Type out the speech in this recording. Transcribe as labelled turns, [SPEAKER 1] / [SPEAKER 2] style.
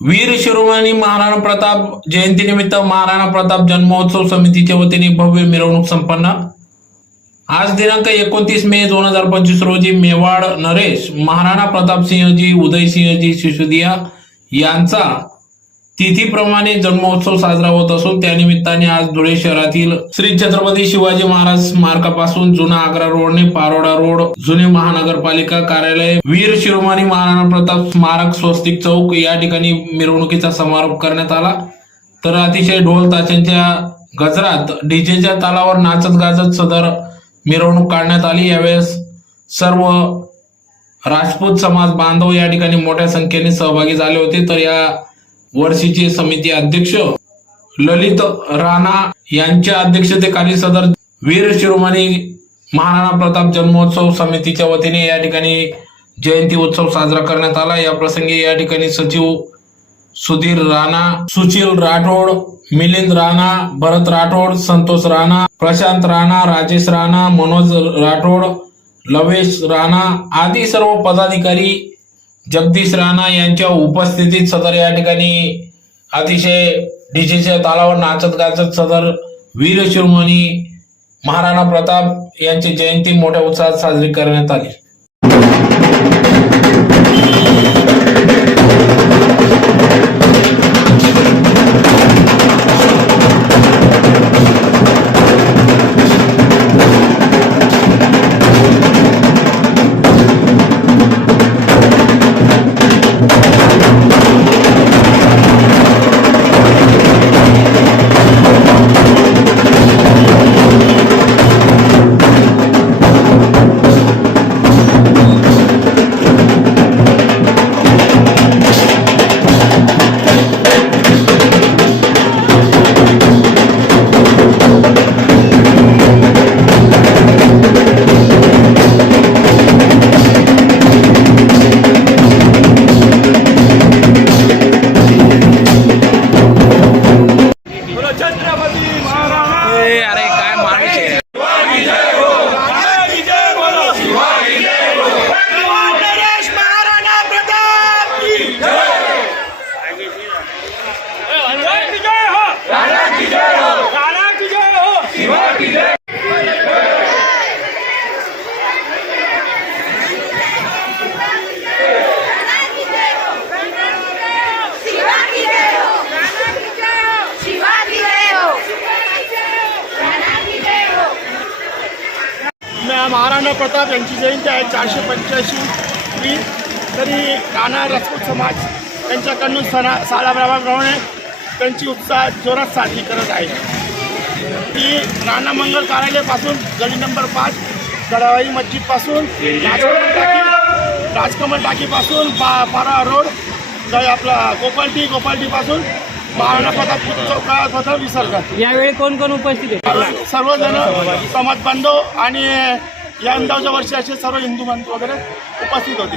[SPEAKER 1] वीर शिरोमणी महाराणा प्रताप जयंतीनिमित्त महाराणा प्रताप जन्मोत्सव समितीच्या वतीने भव्य मिरवणूक संपन्न. आज दिनांक एकोणतीस मे दोन हजार पंचवीस रोजी मेवाड नरेश महाराणा प्रताप सिंहजी उदयसिंहजी सिसोदिया यांचा तिथीप्रमाणे जन्मोत्सव साजरा होत असून त्यानिमित्ताने आज धुळे शहरातील श्री छत्रपती शिवाजी महाराज स्मारकापासून जुना आग्रा रोडने पारोडा रोड जुने महानगरपालिका कार्यालय वीर शिरोमणी महाराणा प्रताप स्मारक स्वस्तिक चौक या ठिकाणी मिरवणुकीचा समारोप करण्यात आला. तर अतिशय ढोल ताशांच्या गजरात डीजेच्या तालावर नाचत गाजत सदर मिरवणूक काढण्यात आली. यावेळेस सर्व राजपूत समाज बांधव या ठिकाणी मोठ्या संख्येने सहभागी झाले होते. तर या वर्षीचे समिती अध्यक्ष ललित राणा यांच्या अध्यक्षतेखाली सदर वीर शिरोमणी महाराणा प्रताप जन्मोत्सव समितीच्या वतीने या ठिकाणी जयंती उत्सव साजरा करण्यात आला. या प्रसंगी या ठिकाणी सचिव सुधीर राणा सुशील राठोड मिलिंद राणा भरत राठोड संतोष राणा प्रशांत राणा राजेश राणा मनोज राठोड लवेश राणा आदी सर्व पदाधिकारी जगदीश राणा यांच्या उपस्थितीत सदर या ठिकाणी अतिशय डीजेच्या तालावर नाचत गाचत सदर वीर शिरोमणी महाराणा प्रताप यांची जयंती मोठ्या उत्साहात साजरी करण्यात आली.
[SPEAKER 2] महाराणा प्रताप यांची जयंती आहे. चारशे पंच्याऐंशी तरी राणा राजपूत समाज त्यांच्याकडून सणा सालाप्रमाणे त्यांची उत्साह जोरात साजरी करत आहे. ती राणा मंगल कार्यालयापासून गली नंबर पाच गडावाई मस्जिदपासून राजकमल टाकी राजकमल टाकीपासून पा पारा रोड ग- आपला गोपालटी गोपालटीपासून महाराणा प्रताप चौकापर्यंत विसर्ग
[SPEAKER 3] यावेळी कोण कोण उपस्थित आहे
[SPEAKER 2] सर्वजण समाज बांधव आणि या अंदाजा वर्षी असे सर्व हिंदू बांधव वगैरे उपस्थित होते.